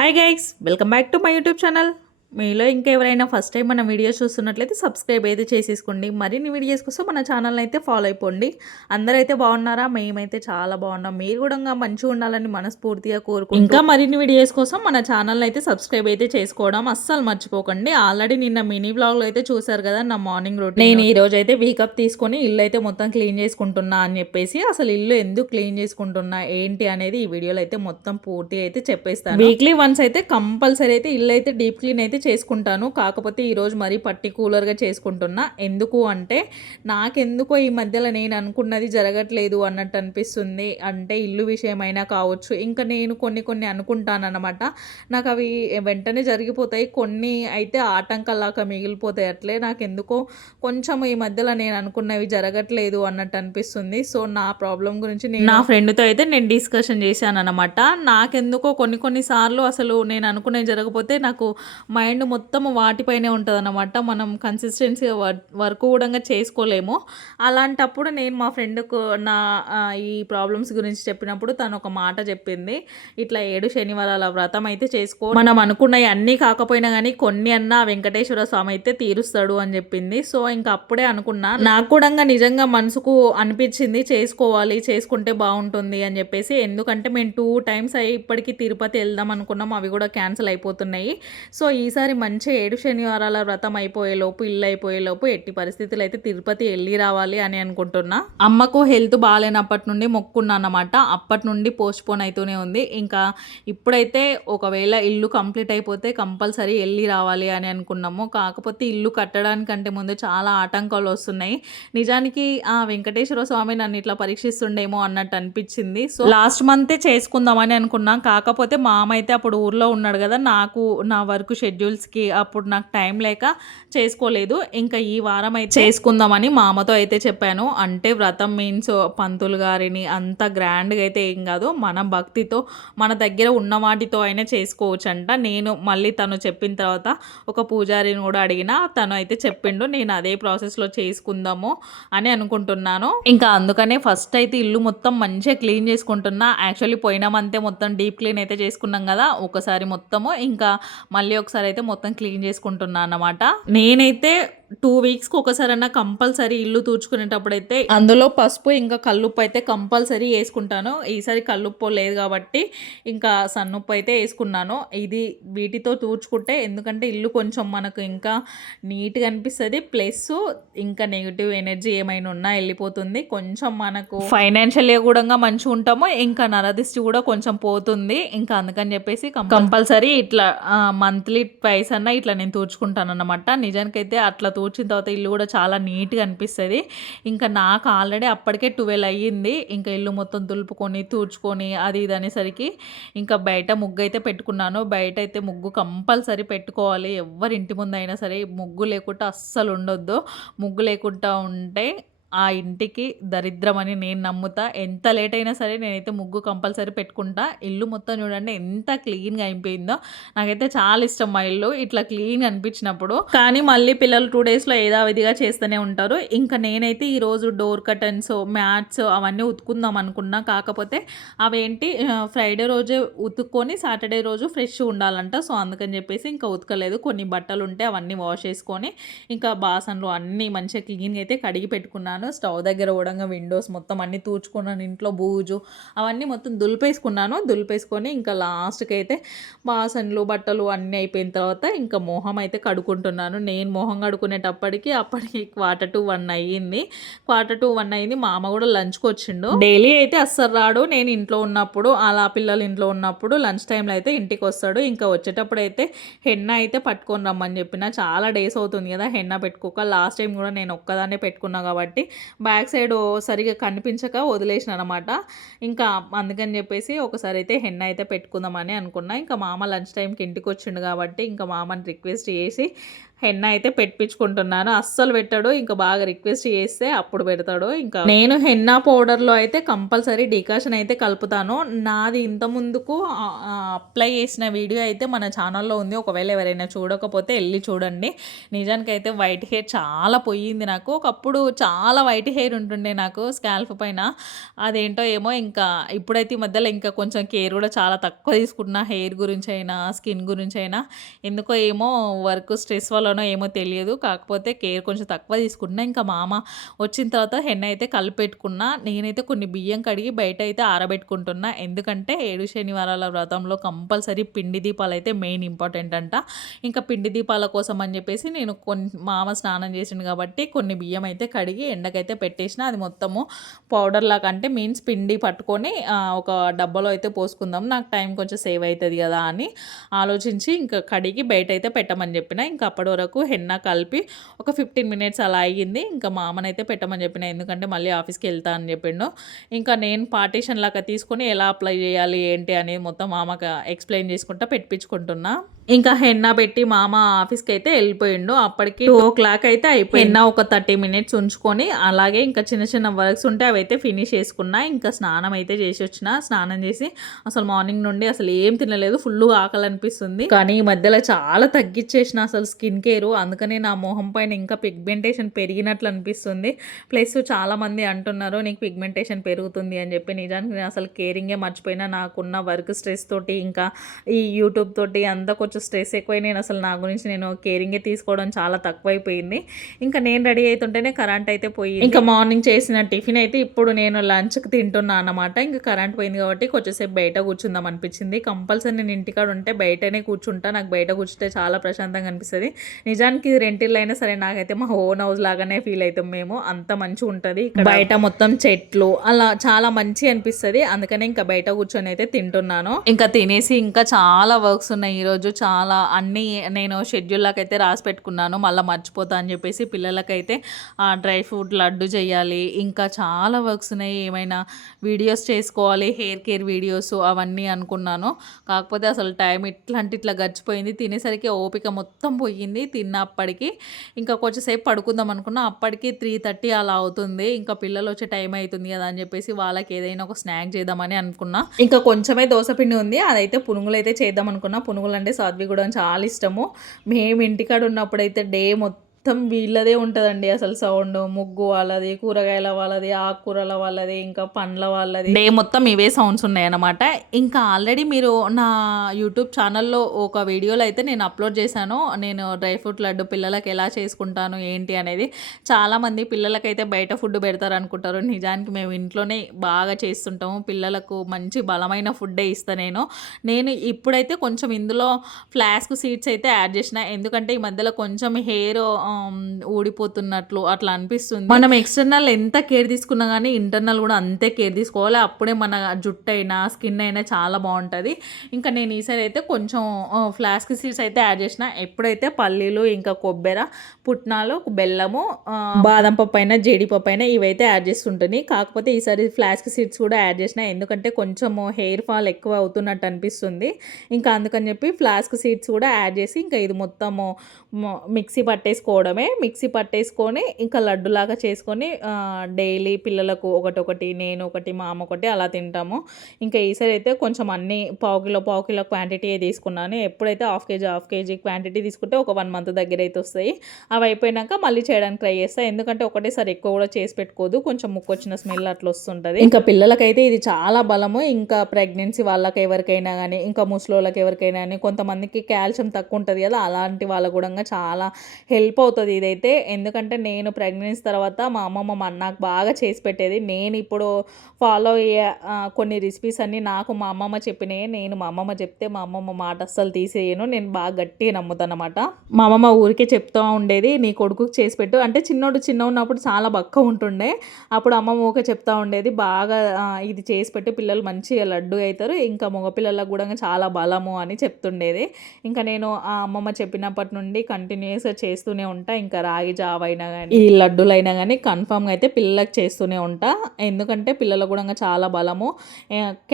Hi guys, welcome back to my YouTube channel. మీలో ఇంకా ఎవరైనా ఫస్ట్ టైం మన వీడియోస్ చూస్తున్నట్లయితే సబ్స్క్రైబ్ అయితే చేసేసుకోండి. మరిన్ని వీడియోస్ కోసం మన ఛానల్ని అయితే ఫాలో అయిపోండి. అందరైతే బాగున్నారా? మేమైతే చాలా బాగున్నాం. మీరు కూడా మంచిగా ఉండాలని మనస్ఫూర్తిగా కోరుకుంటూ ఇంకా మరిన్ని వీడియోస్ కోసం మన ఛానల్ని అయితే సబ్స్క్రైబ్ అయితే చేసుకోవడం అస్సలు మర్చిపోకండి. ఆల్రెడీ నిన్న మినీ బ్లాగ్లో అయితే చూసారు కదా నా మార్నింగ్ రొటీన్. నేను ఈ రోజు అయితే వీకప్ తీసుకొని ఇల్లు అయితే మొత్తం క్లీన్ చేసుకుంటున్నా అని చెప్పేసి, అసలు ఇల్లు ఎందుకు క్లీన్ చేసుకుంటున్నా ఏంటి అనేది ఈ వీడియోలో అయితే మొత్తం పూర్తి అయితే చెప్పేస్తాను. వీక్లీ వన్స్ అయితే కంపల్సరీ అయితే ఇల్లు అయితే డీప్ క్లీన్ అయితే చేసుకుంటాను. కాకపోతే ఈరోజు మరీ పర్టికులర్గా చేసుకుంటున్నా. ఎందుకు అంటే నాకెందుకో ఈ మధ్యలో నేను అనుకున్నది జరగట్లేదు అన్నట్టు అనిపిస్తుంది. అంటే ఇల్లు విషయమైనా కావచ్చు, ఇంకా నేను కొన్ని అనుకుంటానన్నమాట. నాకు అవి వెంటనే జరిగిపోతాయి, కొన్ని అయితే ఆటంకాలాగా మిగిలిపోతాయి. అట్లే నాకెందుకో కొంచెం ఈ మధ్యలో నేను అనుకున్నవి జరగట్లేదు అన్నట్టు అనిపిస్తుంది. సో నా ప్రాబ్లం గురించి నా ఫ్రెండ్తో అయితే నేను డిస్కషన్ చేశాను అనమాట. నాకెందుకో కొన్ని సార్లు అసలు నేను అనుకునేవి జరగకపోతే నాకు మైండ్ మొత్తం వాటిపైనే ఉంటుంది అన్నమాట. మనం కన్సిస్టెన్సీగా వర్క్ కూడా చేసుకోలేము. అలాంటప్పుడు నేను మా ఫ్రెండ్కు నా ఈ ప్రాబ్లమ్స్ గురించి చెప్పినప్పుడు తను ఒక మాట చెప్పింది, ఇట్లా 7 శనివారాల వ్రతం అయితే చేసుకో, మనం అనుకున్నవి అన్నీ కాకపోయినా కానీ కొన్ని అన్నా వెంకటేశ్వర స్వామి అయితే తీరుస్తాడు అని చెప్పింది. సో ఇంకా అప్పుడే అనుకున్నా, నాకు కూడా నిజంగా మనసుకు అనిపించింది చేసుకోవాలి, చేసుకుంటే బాగుంటుంది అని చెప్పేసి. ఎందుకంటే మేము 2 times ఇప్పటికీ తిరుపతి వెళ్దాం అనుకున్నాం, అవి కూడా క్యాన్సిల్ అయిపోతున్నాయి. సో ఈసారి మంచి 7 శనివారాల వ్రతం అయిపోయేలోపు, ఇల్లు అయిపోయేలోపు ఎట్టి పరిస్థితులు అయితే తిరుపతి వెళ్ళి రావాలి అని అనుకుంటున్నా. అమ్మకు హెల్త్ బాగాలేనప్పటి నుండి మొక్కున్నా అన్నమాట. అప్పటి నుండి పోస్ట్ పోన్ అవుతూనే ఉంది. ఇంకా ఇప్పుడైతే ఒకవేళ ఇల్లు కంప్లీట్ అయిపోతే కంపల్సరీ వెళ్ళి రావాలి అని అనుకున్నాము. కాకపోతే ఇల్లు కట్టడానికంటే ముందు చాలా ఆటంకాలు వస్తున్నాయి. నిజానికి ఆ వెంకటేశ్వర స్వామి నన్ను ఇట్లా పరీక్షిస్తుండేమో అన్నట్టు అనిపించింది. సో లాస్ట్ మంతే చేసుకుందామని అనుకున్నాం. కాకపోతే మా అమ్మ అయితే అప్పుడు ఊర్లో ఉన్నాడు కదా, నాకు నా వర్క్ షెడ్యూల్స్కి అప్పుడు నాకు టైం లేక చేసుకోలేదు. ఇంకా ఈ వారం అయితే చేసుకుందామని మా అమ్మతో అయితే చెప్పాను. అంటే వ్రతం మీన్స్ పంతులు గారిని అంత గ్రాండ్గా అయితే ఏం కాదు, మన భక్తితో మన దగ్గర ఉన్న వాటితో అయినా చేసుకోవచ్చు అంట. నేను మళ్ళీ తను చెప్పిన తర్వాత ఒక పూజారిని కూడా అడిగినా, తను అయితే చెప్పిండు నేను అదే ప్రాసెస్లో చేసుకుందాము అని అనుకుంటున్నాను. ఇంకా అందుకనే ఫస్ట్ అయితే ఇల్లు మొత్తం మంచిగా క్లీన్ చేసుకుంటున్నా. యాక్చువల్లీ పోయిన మంతే మొత్తం డీప్ క్లీన్ అయితే చేసుకున్నాం కదా, ఒకసారి మొత్తము ఇంకా మళ్ళీ ఒకసారి అయితే మొత్తం క్లీన్ చేసుకుంటున్నా అన్నమాట. నేనైతే 2 weeksకి ఒకసారన్నా కంపల్సరీ ఇల్లు తూర్చుకునేటప్పుడు అయితే అందులో పసుపు ఇంకా కల్లుప్పు అయితే కంపల్సరీ వేసుకుంటాను. ఈసారి కల్లుప్పు లేదు కాబట్టి ఇంకా సన్నుప్పు అయితే వేసుకున్నాను. ఇది వీటితో తూర్చుకుంటే ఎందుకంటే ఇల్లు కొంచెం మనకు ఇంకా నీట్గా అనిపిస్తుంది, ప్లస్ ఇంకా నెగిటివ్ ఎనర్జీ ఏమైనా ఉన్నా వెళ్ళిపోతుంది. కొంచెం మనకు ఫైనాన్షియల్గా కూడా మంచిగా ఉంటాము, ఇంకా నరదిష్టి కూడా కొంచెం పోతుంది. ఇంకా అందుకని చెప్పేసి కంపల్సరీ ఇట్లా మంత్లీ ట్వైస్ అన్నా ఇట్లా నేను తూర్చుకుంటాను అన్నమాట. నిజానికైతే అట్లా తూర్చిన తర్వాత ఇల్లు కూడా చాలా నీట్గా అనిపిస్తుంది. ఇంకా నాకు ఆల్రెడీ అప్పటికే 12 అయ్యింది. ఇంకా ఇల్లు మొత్తం దులుపుకొని తూర్చుకొని అది ఇది అనేసరికి ఇంకా బయట ముగ్గు అయితే పెట్టుకున్నాను. బయట అయితే ముగ్గు కంపల్సరీ పెట్టుకోవాలి. ఎవరి ఇంటి ముందు అయినా సరే ముగ్గు లేకుండా అస్సలు ఉండొద్దు. ముగ్గు లేకుండా ఉంటే ఆ ఇంటికి దరిద్రం అని నేను నమ్ముతా. ఎంత లేట్ అయినా సరే నేనైతే ముగ్గు కంపల్సరీ పెట్టుకుంటా. ఇల్లు మొత్తం చూడండి ఎంత క్లీన్గా అయిపోయిందో. నాకైతే చాలా ఇష్టం మా ఇల్లు ఇట్లా క్లీన్గా అనిపించినప్పుడు. కానీ మళ్ళీ పిల్లలు 2 daysలో ఏదావిధిగా చేస్తూనే ఉంటారు. ఇంకా నేనైతే ఈరోజు డోర్ కర్టన్స్, మ్యాట్స్ అవన్నీ ఉతుకుందాం అనుకున్నా. కాకపోతే అవేంటి ఫ్రైడే రోజే ఉతుక్కొని సాటర్డే రోజు ఫ్రెష్ ఉండాలంట. సో అందుకని చెప్పేసి ఇంకా ఉతకలేదు. కొన్ని బట్టలు ఉంటే అవన్నీ వాష్ చేసుకొని ఇంకా బాసన్లు అన్నీ మంచిగా క్లీన్గా అయితే కడిగి పెట్టుకున్నాను. స్టవ్ దగ్గర ఓడంగా విండోస్ మొత్తం అన్నీ తూర్చుకున్నాను. ఇంట్లో బూజు అవన్నీ మొత్తం దులిపేసుకొని ఇంకా లాస్ట్కి అయితే బాసన్లు బట్టలు అన్నీ అయిపోయిన తర్వాత ఇంకా మొహం అయితే కడుక్కుంటున్నాను. నేను మొహం కడుక్కునేటప్పటికి 1:15 అయ్యింది. 1:15 అయింది. మా అమ్మ కూడా లంచ్కి వచ్చిండు. డైలీ అయితే అస్సలు రాడు. నేను ఇంట్లో ఉన్నప్పుడు, అలా పిల్లలు ఇంట్లో ఉన్నప్పుడు లంచ్ టైంలో అయితే ఇంటికి వస్తాడు. ఇంకా వచ్చేటప్పుడు అయితే హెన్న అయితే పట్టుకొని రమ్మని చెప్పిన. చాలా డేస్ అవుతుంది కదా హెన్న పెట్టుకోక. లాస్ట్ టైం కూడా నేను ఒక్కదాన్నే పెట్టుకున్నా కాబట్టి బ్యాక్ సైడ్ సరిగా కనిపించక వదిలేసిన అనమాట. ఇంకా అందుకని చెప్పేసి ఒకసారి అయితే హెన్న అయితే పెట్టుకుందామని అనుకున్నా. ఇంకా మామ లంచ్ టైంకి ఇంటికి వచ్చిండు కాబట్టి ఇంకా మామని రిక్వెస్ట్ చేసి హెన్న అయితే పెట్టించుకుంటున్నాను. అస్సలు పెట్టాడు. ఇంకా బాగా రిక్వెస్ట్ చేస్తే అప్పుడు పెడతాడు. ఇంకా నేను హెన్నా పౌడర్‌లో అయితే కంపల్సరీ డికాషన్ అయితే కలుపుతాను. నాది ఇంత ముందుకు అప్లై చేసిన వీడియో అయితే మన ఛానల్‌లో ఉంది. ఒకవేళ ఎవరైనా చూడకపోతే ఎళ్లి చూడండి. నిజానికైతే వైట్ హెయిర్ చాలా పోయింది నాకు. ఒకప్పుడు చాలా వైట్ హెయిర్ ఉంటుండే నాకు స్కాల్ప్ పైన. అదేంటో ఏమో ఇంకా ఇప్పుడైతే ఈ మధ్యలో ఇంకా కొంచెం కేర్ కూడా చాలా తక్కువ తీసుకుంటున్నా. హెయిర్ గురించైనా, స్కిన్ గురించైనా. ఎందుకో ఏమో వర్క్ స్ట్రెస్ వల్లనో ఏమో తెలియదు. కాకపోతే కేర్ కొంచెం తక్కువ తీసుకుంటున్నా. ఇంకా మా అమ్మ వచ్చిన తర్వాత హెన్న అయితే కలిపెట్టుకున్నా. నేనైతే కొన్ని బియ్యం కడిగి బయట అయితే ఆరబెట్టుకుంటున్నా. ఎందుకంటే 7 శనివారాల వ్రతంలో కంపల్సరీ పిండి దీపాలైతే మెయిన్ ఇంపార్టెంట్ అంట. ఇంకా పిండి దీపాల కోసం అని చెప్పేసి నేను మా అమ్మ స్నానం చేసిండు కాబట్టి కొన్ని బియ్యం అయితే కడిగి ఎండకైతే పెట్టేసిన. అది మొత్తము పౌడర్ లాగా అంటే మీన్స్ పిండి పట్టుకొని ఒక డబ్బాలో అయితే పోసుకుందాం. నాకు టైం కొంచెం సేవ్ అవుతుంది కదా అని ఆలోచించి ఇంకా కడిగి బయట అయితే పెట్టమని చెప్పిన. ఇంకా అప్పటి వరకు హెన్నా కలిపి ఒక 15 మినిట్స్ అలా అయ్యింది. ఇంకా మా అమ్మనైతే పెట్టమని చెప్పిన. ఎందుకంటే మళ్ళీ ఆఫీస్కి వెళ్తా అని చెప్పిండు. ఇంకా నేను పార్టీషన్ లాగా తీసుకొని ఎలా అప్లై చేయాలి ఏంటి అనేది మొత్తం మామకు ఎక్స్ప్లెయిన్ చేసుకుంటా పెట్టించుకుంటున్నా. ఇంకా హెన్నా పెట్టి మామ ఆఫీస్కి అయితే వెళ్ళిపోయిండు. అప్పటికి 2:00 అయితే అయిపోయింది. హెన్నా ఒక 30 మినిట్స్ ఉంచుకొని అలాగే ఇంకా చిన్న చిన్న వర్క్స్ ఉంటే అవి అయితే ఫినిష్ చేసుకున్నా. ఇంకా స్నానం అయితే చేసి వచ్చిన. స్నానం చేసి అసలు మార్నింగ్ నుండి అసలు ఏం తినలేదు. ఫుల్ ఆకలి అనిపిస్తుంది. కానీ ఈ మధ్యలో చాలా తగ్గించేసిన అసలు స్కిన్ కేర్. అందుకనే నా మొహం పైన ఇంకా పిగ్మెంటేషన్ పెరిగినట్లు అనిపిస్తుంది. ప్లస్ చాలామంది అంటున్నారు నీకు పిగ్మెంటేషన్ పెరుగుతుంది అని చెప్పి. నిజానికి నేను అసలు కేరింగే మర్చిపోయినా. నాకున్న వర్క్ స్ట్రెస్ తోటి ఇంకా ఈ యూట్యూబ్ తోటి అంతా కొంచెం స్ట్రెస్ ఎక్కువై నేను అసలు నా గురించి నేను కేరింగే తీసుకోవడం చాలా తక్కువైపోయింది. ఇంకా నేను రెడీ అవుతుంటేనే కరెంట్ అయితే పోయింది. ఇంకా మార్నింగ్ చేసిన టిఫిన్ అయితే ఇప్పుడు నేను లంచ్కి తింటున్నా అన్నమాట. ఇంకా కరెంట్ పోయింది కాబట్టి కొంచెంసేపు బయట కూర్చుందాం అనిపించింది. కంపల్సరీ నేను ఇంటికాడ ఉంటే బయటనే కూర్చుంటా. నాకు బయట కూర్చుంటే చాలా ప్రశాంతంగా అనిపిస్తుంది. నిజానికి ఇది రెంటిల్లు అయినా సరే నాకైతే మా ఓన్ హౌస్ లాగానే ఫీల్ అవుతాం మేము. అంత మంచిగా ఉంటుంది. బయట మొత్తం చెట్లు అలా చాలా మంచి అనిపిస్తుంది. అందుకనే ఇంకా బయట కూర్చొని అయితే తింటున్నాను. ఇంకా తినేసి ఇంకా చాలా వర్క్స్ ఉన్నాయి ఈరోజు. చాలా అన్నీ నేను షెడ్యూల్లోకి అయితే రాసి పెట్టుకున్నాను. మళ్ళీ మర్చిపోతా అని చెప్పేసి పిల్లలకైతే డ్రై ఫ్రూట్ లడ్డు చేయాలి. ఇంకా చాలా వర్క్స్ ఉన్నాయి. ఏమైనా వీడియోస్ చేసుకోవాలి, హెయిర్ కేర్ వీడియోస్ అవన్నీ అనుకున్నాను. కాకపోతే అసలు టైం ఇట్లా గడిచిపోయింది. తినేసరికి ఓపిక మొత్తం పోయింది. తిన్నప్పటికి ఇంకా కొంచెంసేపు పడుకుందాం అనుకున్నా. అప్పటికి 3:30 అలా అవుతుంది. ఇంకా పిల్లలు వచ్చే టైం అవుతుంది కదా అని చెప్పేసి వాళ్ళకి ఏదైనా ఒక స్నాక్ చేద్దామని అనుకున్నా. ఇంకా కొంచెమే దోసపిండి ఉంది. అదైతే పునుగులు అయితే చేద్దాం అనుకున్నా. పునుగులు అంటే సాధ్వి కూడా చాలా ఇష్టము. మేము ఇంటికాడ ఉన్నప్పుడైతే డే మొత్తం వీళ్ళదే ఉంటుందండి. అసలు సౌండ్ ముగ్గు వాళ్ళది, కూరగాయల వాళ్ళది, ఆకుకూరల వాళ్ళది, ఇంకా పండ్ల వాళ్ళది, డే మొత్తం ఇవే సౌండ్స్ ఉన్నాయన్నమాట. ఇంకా ఆల్రెడీ మీరు నా యూట్యూబ్ ఛానల్లో ఒక వీడియోలో అయితే నేను అప్లోడ్ చేశాను. నేను డ్రై ఫ్రూట్ లడ్డు పిల్లలకి ఎలా చేసుకుంటాను ఏంటి అనేది. చాలామంది పిల్లలకైతే బయట ఫుడ్ పెడతారు అనుకుంటారు. నిజానికి మేము ఇంట్లోనే బాగా చేస్తుంటాము. పిల్లలకు మంచి బలమైన ఫుడ్డే ఇస్తాను నేను ఇప్పుడైతే కొంచెం ఇందులో ఫ్లాస్క్ సీడ్స్ అయితే యాడ్ చేసిన. ఎందుకంటే ఈ మధ్యలో కొంచెం హెయిర్ ఊడిపోతున్నట్లు అట్లా అనిపిస్తుంది. మనం ఎక్స్టర్నల్ ఎంత కేర్ తీసుకున్నా కానీ ఇంటర్నల్ కూడా అంతే కేర్ తీసుకోవాలి. అప్పుడే మన జుట్టు అయినా స్కిన్ అయినా చాలా బాగుంటుంది. ఇంకా నేను ఈసారి అయితే కొంచెం ఫ్లాస్క్ సీడ్స్ అయితే యాడ్ చేసిన. ఎప్పుడైతే పల్లీలు ఇంకా కొబ్బరి, పుట్నాలు, బెల్లము, బాదం పప్పు అయినా జీడిపప్పు అయినా ఇవైతే యాడ్ చేస్తుంటుంది. కాకపోతే ఈసారి ఫ్లాస్క్ సీడ్స్ కూడా యాడ్ చేసిన. ఎందుకంటే కొంచెం హెయిర్ ఫాల్ ఎక్కువ అవుతున్నట్టు అనిపిస్తుంది. ఇంకా అందుకని చెప్పి ఫ్లాస్క్ సీడ్స్ కూడా యాడ్ చేసి ఇంకా ఇది మొత్తము మిక్సీ పట్టేసుకోవడమే. మిక్సీ పట్టేసుకొని ఇంకా లడ్డులాగా చేసుకొని డైలీ పిల్లలకు ఒకటి నేను ఒకటి మా అమ్మ ఒకటి అలా తింటాము. ఇంకా ఈసారి అయితే కొంచెం అన్నీ పావు కిలో క్వాంటిటీ తీసుకున్నాను. ఎప్పుడైతే హాఫ్ కేజీ క్వాంటిటీ తీసుకుంటే ఒక 1 మంత్ దగ్గర అయితే వస్తాయి. అవి అయిపోయినాక మళ్ళీ చేయడానికి ట్రై చేస్తాను. ఎందుకంటే ఒకటేసారి ఎక్కువ కూడా చేసి పెట్టుకోదు. కొంచెం ముక్కొచ్చిన స్మెల్ అట్లా వస్తుంటుంది. ఇంకా పిల్లలకైతే ఇది చాలా బలము. ఇంకా ప్రెగ్నెన్సీ వాళ్ళకి ఎవరికైనా కానీ ఇంకా ముసలోళ్ళకి ఎవరికైనా కానీ కొంతమందికి కాల్షియం తక్కువ ఉంటుంది కదా, అలాంటి వాళ్ళకు కూడా చాలా హెల్ప్ అవుతుంది ఇదైతే. ఎందుకంటే నేను ప్రెగ్నెన్సీ తర్వాత మా అమ్మమ్మ నాకు బాగా చేసి పెట్టేది. నేను ఇప్పుడు ఫాలో అయ్యే కొన్ని రెసిపీస్ అన్నీ నాకు మా అమ్మమ్మ చెప్పినాయి. నేను మా అమ్మమ్మ చెప్తే మా అమ్మమ్మ మాట అస్సలు తీసేయను. నేను బాగా గట్టిగా నమ్ముతాను అనమాట. మా అమ్మమ్మ ఊరికే చెప్తూ ఉండేది నీ కొడుకుకి చేసి పెట్టు అంటే. చిన్న ఉన్నప్పుడు చాలా బక్క ఉంటుండే. అప్పుడు అమ్మమ్మ ఊరికే చెప్తూ ఉండేది బాగా ఇది చేసి పెట్టి పిల్లలు మంచిగా లడ్డు అవుతారు, ఇంకా మగపిల్లలకు కూడా చాలా బలము అని చెప్తుండేది. ఇంకా నేను ఆ అమ్మమ్మ చెప్పినప్పటి నుండి కంటిన్యూస్గా చేస్తూనే ఉంటా. ఇంకా రాగి జావ అయినా కానీ ఈ లడ్డూలైనా కానీ కన్ఫామ్గా అయితే పిల్లలకు చేస్తూనే ఉంటా. ఎందుకంటే పిల్లలకు కూడా చాలా బలము,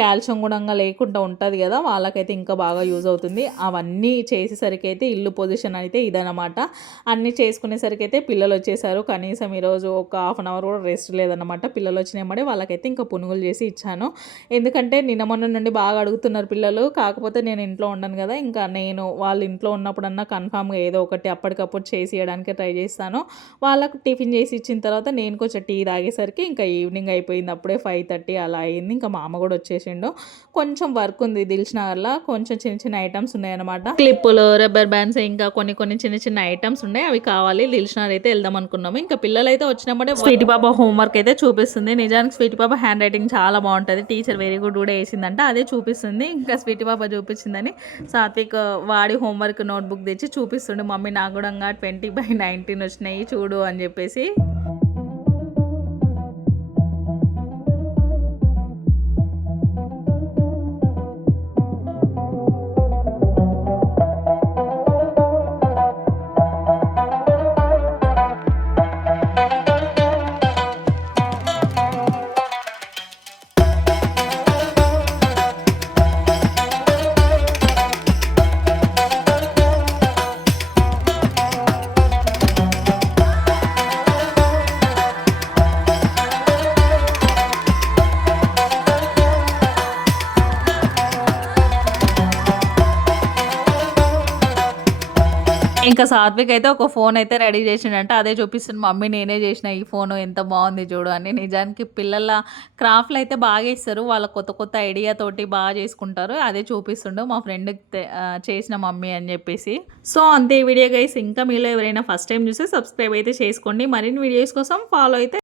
కాల్షియం కూడా లేకుండా ఉంటుంది కదా, వాళ్ళకైతే ఇంకా బాగా యూజ్ అవుతుంది. అవన్నీ చేసేసరికి అయితే ఇల్లు పొజిషన్ అయితే ఇదనమాట. అన్నీ చేసుకునేసరికి అయితే పిల్లలు వచ్చేసారు. కనీసం ఈరోజు ఒక హాఫ్ అన్ అవర్ కూడా రెస్ట్ లేదన్నమాట. పిల్లలు వచ్చినాయమ్మడే వాళ్ళకైతే ఇంకా పునుగులు చేసి ఇచ్చాను. ఎందుకంటే నిన్న మొన్న నుండి బాగా అడుగుతున్నారు పిల్లలు. కాకపోతే నేను ఇంట్లో ఉండను కదా, ఇంకా నేను వాళ్ళు ఇంట్లో ఉన్నప్పుడన్నా కన్ఫామ్గా ఏదో ఒకటి అప్పటికప్పుడు చేసి ఇవ్వడానికి ట్రై చేస్తాను. వాళ్ళకు టిఫిన్ చేసి ఇచ్చిన తర్వాత నేను కొంచెం టీ తాగేసరికి ఇంకా ఈవినింగ్ అయిపోయింది. అప్పుడే 5:30 అలా అయింది. ఇంకా మా అమ్మ కూడా వచ్చేసిండు. కొంచెం వర్క్ ఉంది దిల్షుక్నగర్లో, కొంచెం చిన్న చిన్న ఐటమ్స్ ఉన్నాయన్నమాట. క్లిప్పులు, రబ్బర్ బ్యాండ్స్, ఇంకా కొన్ని చిన్న చిన్న ఐటమ్స్ ఉన్నాయి, అవి కావాలి. దిల్షుక్నగర్ అయితే వెళ్దాం అనుకున్నాము. ఇంకా పిల్లలు అయితే వచ్చినప్పుడే స్వీటీ పాప హోంవర్క్ అయితే చూపిస్తుంది. నిజానికి స్వీటీ పాప హ్యాండ్ రైటింగ్ చాలా బాగుంటుంది. టీచర్ వెరీ గుడ్ కూడా వేసిందంట, అదే చూపిస్తుంది. ఇంకా స్వీటీ పాప చూపించిందని సాత్విక్ వాడి హోంవర్క్ నోట్బుక్ తెచ్చి చూపిస్తుండే, మమ్మీ నాకు కూడా 20/19 వచ్చినాయి చూడు అని చెప్పేసి. ఇంకా సాత్విక్ అయితే ఒక ఫోన్ అయితే రెడీ చేసిండంట, అదే చూపిస్తుంది, మమ్మీ నేనే చేసిన ఈ ఫోను ఎంత బాగుంది చూడు అని. నిజానికి పిల్లల క్రాఫ్ట్లు అయితే బాగా ఇస్తారు, వాళ్ళ కొత్త కొత్త ఐడియా తోటి బాగా చేసుకుంటారు. అదే చూపిస్తుండు మా ఫ్రెండ్ చేసిన మమ్మీ అని చెప్పేసి. సో అంతే వీడియో గైస్. ఇంకా మీలో ఎవరైనా ఫస్ట్ టైం చూస్తే సబ్స్క్రైబ్ అయితే చేసుకోండి. మరిన్ని వీడియోస్ కోసం ఫాలో అయితే